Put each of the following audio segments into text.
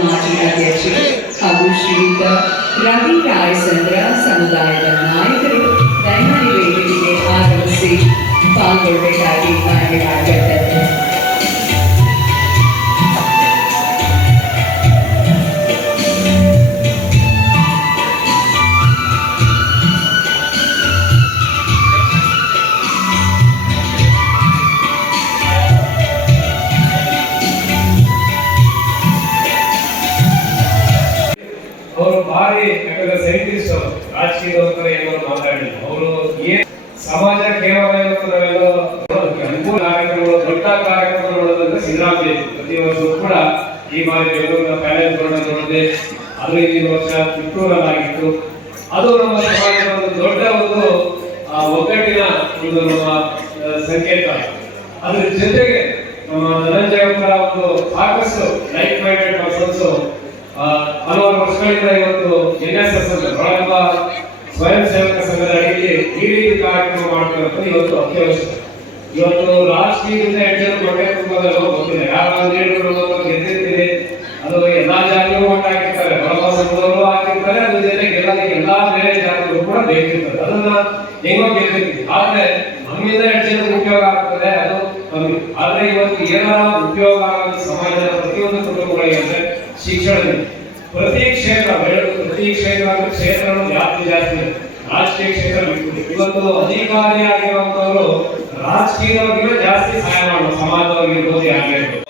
ಮಾಜಿ ಅಧ್ಯಕ್ಷರು ಹಾಗೂ ಶ್ರೀಯುತ ರವಿ ರಾಯಚಂದ್ರ ಸಮುದಾಯದ ನಾಯಕರು ದಯಮಾಡಿ ವೇದಿಕೆಗೆ ಆಗಮಿಸಿ ಪಾಲ್ಗೊಳ್ಳಬೇಕಾಗಿ ಮನವಿ ಮಾಡಿದ್ದಾರೆ. ಅವರು ಭಾರಿ ಸೈಂಟಿಸ್ಟ್ ರಾಜಕೀಯದವರ ಏನೋ ಮಾತಾಡಿಲ್ಲ. ಅವರು ಸಮಾಜ ಕೇವಲ ನಾವೆಲ್ಲ ಅನುಕೂಲ ಕಾರ್ಯಕ್ರಮಗಳು ದೊಡ್ಡ ಕಾರ್ಯಕ್ರಮ ನೋಡೋದಂದ್ರೆ ಸಿದ್ದರಾಮಯ್ಯ ಪ್ರತಿ ವರ್ಷವೂ ಕೂಡ ಈ ಬಾರಿ ಬೆಂಗಳೂರಿನ ಪ್ಯಾಲೇಸ್ ಗ್ರೌಂಡ್ ನೋಡಿದೆ. ಅದು ಈ ವರ್ಷ ಕಿತ್ತೂರಲ್ಲಾಗಿತ್ತು. ಅದು ನಮ್ಮ ಸಮಾಜದ ಒಂದು ದೊಡ್ಡ ಒಂದು ಒಗ್ಗಟ್ಟಿನ ಒಂದು ನಮ್ಮ ಸಂಕೇತ. ಅದ್ರ ಜೊತೆಗೆ ನಮ್ಮ ಧನಂಜಯಪುರ ಒಂದು ಸಾಕಷ್ಟು ಲೈಕ್ ಮೈಂಡೆಡ್ ಪರ್ಸನ್ಸ್ ಹಲವಾರು ವರ್ಷಗಳಿಂದ ಇವತ್ತು NSS ಒಳಂಬ ಸ್ವಯಂ ಸೇವಕ ಸಂಘದ ಅಡಿಯಲ್ಲಿ ಈ ರೀತಿ ಕಾರ್ಯಕ್ರಮ ಮಾಡ್ತಾರೆ. ಇವತ್ತು ಅತ್ಯವಶ್ಯಕ. ಇವತ್ತು ರಾಜಕೀಯದಿಂದ ಹೆಚ್ಚು ಹೊಟ್ಟೆ ತುಂಬದಲ್ಲೋ ಗೊತ್ತಿಲ್ಲ. ಯಾವ ಗೆದ್ದಿರ್ತೀರಿ, ಅದು ಎಲ್ಲಾ ಜಾತಿಯೂ ಒಟ್ಟಾಗಿರ್ತಾರೆ, ಒಳಂಬ ಸಂಘದವರು ಹಾಕಿರ್ತಾರೆ. ಅದ್ರ ಜೊತೆಗೆ ಎಲ್ಲಾ ಬೇರೆ ಜಾತಿಗಳು ಕೂಡ ಬೇಕಿರ್ತದೆ. ಅದನ್ನ ಹೆಂಗೋ ಗೆದ್ದಿರ್ತೀವಿ. ಆದ್ರೆ ನಮ್ಮಿಂದ ಹೆಚ್ಚಿನ ಉಪಯೋಗ ಆಗ್ತದೆ, ಅದು ಕಮ್ಮಿ. ಆದ್ರೆ ಇವತ್ತು ಏನಾರ ಉಪಯೋಗ ಆಗೋದು ಸಮಾಜದ ಪ್ರತಿಯೊಂದು ಕುಟುಂಬಗಳಿಗೆ ಅಂದ್ರೆ ಶಿಕ್ಷಣದಲ್ಲಿ ಪ್ರತಿ ಕ್ಷೇತ್ರ ಕ್ಷೇತ್ರಗಳು ಜಾಸ್ತಿ ರಾಜಕೀಯ ಕ್ಷೇತ್ರ ಬಿಟ್ಟು ಇವತ್ತು ಅಧಿಕಾರಿಯಾಗಿರುವಂತವರು ರಾಜಕೀಯದವರಿಗೆ ಜಾಸ್ತಿ ಸಹಾಯ ಮಾಡುವ ಸಮಾಜದವರಿರ್ಬೋದು ಯಾರಿರ್ಬೋದು.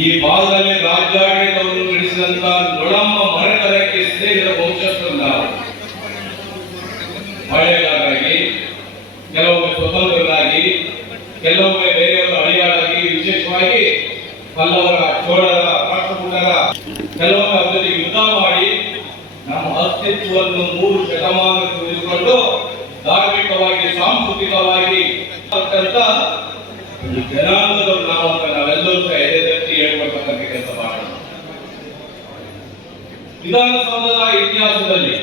ಈ ಭಾಗದಲ್ಲಿ ರಾಜ್ಯಾಡಳಿತವನ್ನು ನಡೆಸಿದಂತ ನೊಳಂಬ ಮರಕರಕ್ಕೆ ಇದರ ಭವಿಷ್ಯತ್ತಲ್ಲ. ಮಳೆಗಾರರಾಗಿ, ಕೆಲವೊಮ್ಮೆ ಸ್ವತಂತ್ರರಾಗಿ, ಕೆಲವೊಮ್ಮೆ ಬೇರೆಯವರ ಅಡಿಯಾಳಾಗಿ, ವಿಶೇಷವಾಗಿ ಪಲ್ಲವರ, ಚೋಳರ, ರಾಷ್ಟ್ರಕೂಟರ ಕೆಲವೊಮ್ಮೆ ಅವರಿಗೆ ಯುದ್ಧ ಮಾಡಿ ನಮ್ಮ ಅಸ್ತಿತ್ವವನ್ನು 3 ಶತಮಾನ ತಿಳಿದುಕೊಂಡು ಸಾಂಸ್ಕೃತಿಕವಾಗಿ ಒಂದು ಜನಾಂಗದವರು ನಾವು ಅಂತ ನಾವೆಲ್ಲರೂ ಸಹ ಎದೆತಟ್ಟಿ ಹೇಳ್ಕೊಳ್ತಕ್ಕಂಥ ಕೆಲಸ ಮಾಡೋಣ. ವಿಧಾನಸೌಧದ ಇತಿಹಾಸದಲ್ಲಿ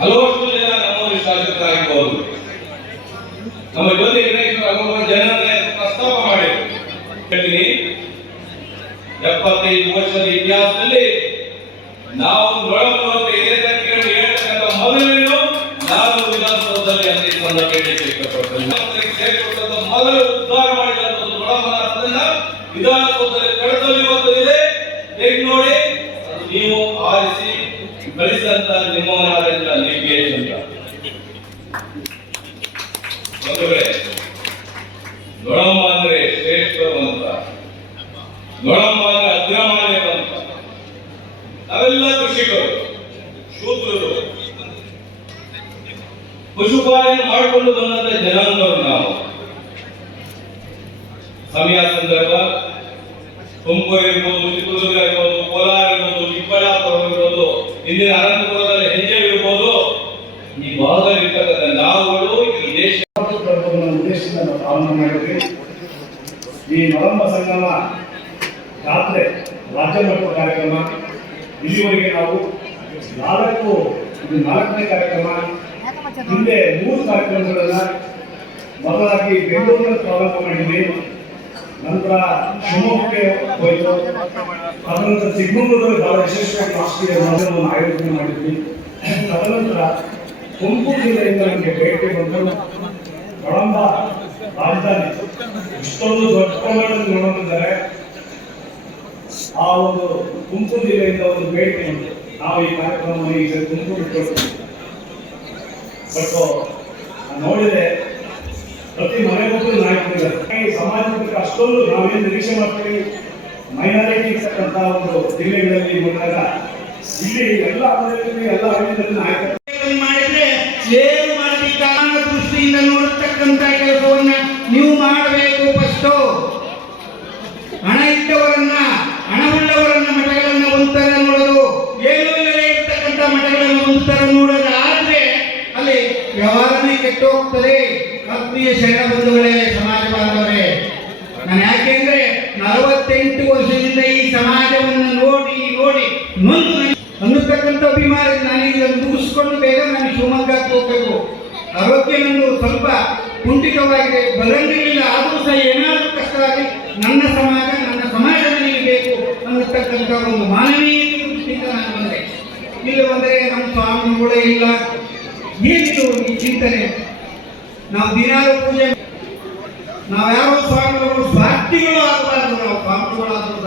ಹಲವಷ್ಟು ಜನ ನಮ್ಮವರು ಶಾಸಕರಾಗಿರಬಹುದು, ನಮ್ಮ ಜೊತೆ ಹಲವಾರು ಜನ ಪ್ರಸ್ತಾಪ ಮಾಡಿದ್ರು. 75 ವರ್ಷದ ಇತಿಹಾಸದಲ್ಲಿ ನಾವು ನೊಳಮುಳಕ್ಕೆ ಎದೆತಟ್ಟಿಕೊಂಡು ಹೇಳ್ತಕ್ಕಂಥ ಮೊದಲನೇನು ನಾನು ವಿಧಾನಸೌಧದಲ್ಲಿ ಅಂತ ಈ ಸಂದರ್ಭದಲ್ಲಿ ಸೇರಿಕೊಟ್ಟಂತ ಮೊದಲು ಉದ್ಧಾರ ಮಾಡಿದಂತ ನೊಳಮನ ವಿಧಾನಸೌಧದಲ್ಲಿ ಕಡದಲ್ಲಿ ಇವತ್ತು ಇದೆ. ಹೇಗೆ ನೋಡಿ, ನೀವು ಆರಿಸಿ ಬೆಳೆಸಿದಂತ ನಿಮ್ಮವನಾದ ಲಿಂಗೇಶ್ ಅಂತ ನೊಳಮ್ಮ ಅಂದ್ರೆ ಶ್ರೇಷ್ಠವಂತ, ನೊಳಮ್ಮ ಅಂದ್ರೆ ಅಗ್ರಮಾನ್ಯವಂತ. ನಾವೆಲ್ಲ ಕೃಷಿಕರು, ಶೂದ್ರರು, ಪಶುಪಾಲನೆ ಮಾಡಿಕೊಂಡು ಬಂದಂತ ಜನಾಂಗವರು ನಾವು. ಸಮಯ ಸಂದರ್ಭ ತುಮಕೂರು ಇರ್ಬೋದು, ಚಿತ್ರದುರ್ಗ ಇರ್ಬೋದು, ಕೋಲಾರ ಇರ್ಬೋದು, ಚಿಕ್ಕಬಳ್ಳಾಪುರ ಇರ್ಬೋದು, ಇಂದಿನ ಅನಂತಪುರದಲ್ಲಿ ಹೆಜ್ಜೆ ಇರ್ಬೋದು, ಈ ಭಾಗದಲ್ಲಿ ಇರ್ತಕ್ಕಂಥ ನಾವುಗಳು ಈ ದೇಶ ಉದ್ದೇಶದಿಂದ ನಾವು ಪ್ರಾರಂಭ ಮಾಡಿದ್ವಿ. ಈ ನೊಳಂಬ ಸಂಗಮ ಜಾತ್ರೆ ರಾಜ್ಯ ಮಟ್ಟದ ಕಾರ್ಯಕ್ರಮ. ಇಲ್ಲಿವರೆಗೆ ನಾವು 4ನೇ ಕಾರ್ಯಕ್ರಮ, ಹಿಂದೆ 3 ಕಾರ್ಯಕ್ರಮಗಳನ್ನ ಮೊದಲಾಗಿ ಬೆಂಗಳೂರಿನಲ್ಲಿ ಪ್ರಾರಂಭ ಮಾಡಿದ್ವಿ. ನಂತರ ಶಿವಮೊಗ್ಗಕ್ಕೆ ಹೋಯಿತು. ತದನಂತರ ಚಿಕ್ಕಮಗಳೂರಲ್ಲಿ ಬಹಳ ವಿಶೇಷವಾಗಿ ರಾಷ್ಟ್ರೀಯ ಮಹೋತ್ಸವವನ್ನು ಆಯೋಜನೆ ಮಾಡಿದ್ವಿ. ತದನಂತರ ತುಮಕೂರು ಜಿಲ್ಲೆಯಿಂದ ನಮಗೆ ಭೇಟಿ ಬಂದು ನೊಳಂಬ ರಾಜಧಾನಿ ಇಷ್ಟೊಂದು ದೊಡ್ಡ ಪ್ರಮಾಣದಲ್ಲಿ ನೋಡೋದಿದ್ದಾರೆ. ಆ ಒಂದು ತುಮಕೂರು ಜಿಲ್ಲೆಯಿಂದ ಒಂದು ಭೇಟಿ ಬಂದು ನಾವು ಈ ಕಾರ್ಯಕ್ರಮವನ್ನು ಈಗ ತುಮಕೂರು ಕೊಡ್ತೀವಿ. ಬಟ್ ನೋಡಿದ್ರೆ ಪ್ರತಿ ಮನೆಗೂ ನಾಯಕರಿದ್ದಾರೆ. ಈ ಸಮಾಜಕ್ಕೆ ಅಷ್ಟೊಂದು ನಾವೇನು ನಿರೀಕ್ಷೆ ಮಾಡ್ತೀವಿ, ಮೈನಾರಿಟಿ ಇರ್ತಕ್ಕಂಥ ಒಂದು ಜಿಲ್ಲೆಗಳಲ್ಲಿ ಬಂದಾಗ ಇಲ್ಲಿ ಎಲ್ಲ ಹಳ್ಳಿಗಳಲ್ಲಿ ನಾಯಕರು ಮಾಡಿದ್ರೆ ಏನು ಮಾಡಲಿಕ್ಕೆ ದೃಷ್ಟಿಯಿಂದ ನೋಡತಕ್ಕಂಥ ಕೆಲಸವನ್ನ ನೀವು ಮಾಡಬೇಕು. ಫಸ್ಟ್ ಹಣ ಇದ್ದವರನ್ನ, ಹಣವುಳ್ಳವರನ್ನ ಮಠಗಳನ್ನ ಒಂಥರ ನೋಡೋದು, ಏನೂ ಇಲ್ಲದೆ ಇರ್ತಕ್ಕಂಥ ಮಠಗಳನ್ನು ಒಂಥರ ನೋಡೋದಾದ್ರೆ ಅಲ್ಲಿ ವ್ಯವಹಾರನೇ ಕೆಟ್ಟು ಹೋಗ್ತದೆ. ಆತ್ಮೀಯ ಶರಣ ಬಂಧುಗಳೇ, ಸಮಾಜ ಬಾಂಧವರೇ, ನಾನು ಯಾಕೆಂದ್ರೆ 48 ವರ್ಷದಿಂದ ಈ ಸಮಾಜವನ್ನು ನೋಡಿ ನೊಂದು ಅನ್ನತಕ್ಕಂಥ ಅಭಿಮಾನ ನಾನೀಗ ಇದನ್ನು ಮುಗಿಸ್ಕೊಂಡು ಬೇಗ ನಾನು ಶಿವಮೊಗ್ಗಕ್ಕೆ ಹೋಗಬೇಕು. ಆರೋಗ್ಯ ನಂದು ಸ್ವಲ್ಪ ಕುಂಠಿತವಾಗಿದೆ, ಬರಂಗಿಲ್ಲ. ಆದರೂ ಸಹ ಏನಾದರೂ ಕಷ್ಟ ಆಗಲಿ ನನ್ನ ಸಮಾಜ ನನಗೆ ಬೇಕು ಅನ್ನತಕ್ಕಂಥ ಒಂದು ಮಾನವೀಯ ದೃಷ್ಟಿಯಿಂದ ನಾನು ಬಂದೆ. ಇಲ್ಲಿ ಬಂದರೆ ನಮ್ಮ ಸ್ವಾಮಿಗಳೇ ಇಲ್ಲ, ಏನಿದು ಈ ಚಿಂತನೆ? ನಾವು ದಿನಾಲು ಪೂಜೆ, ನಾವು ಯಾವ ಸ್ವಾಮಿಗಳು ಸ್ವಾರ್ಥಿಗಳು ಆಗಬಾರ್ದು. ನಾವು ಸ್ವಾಮಿಗಳಾದರೂ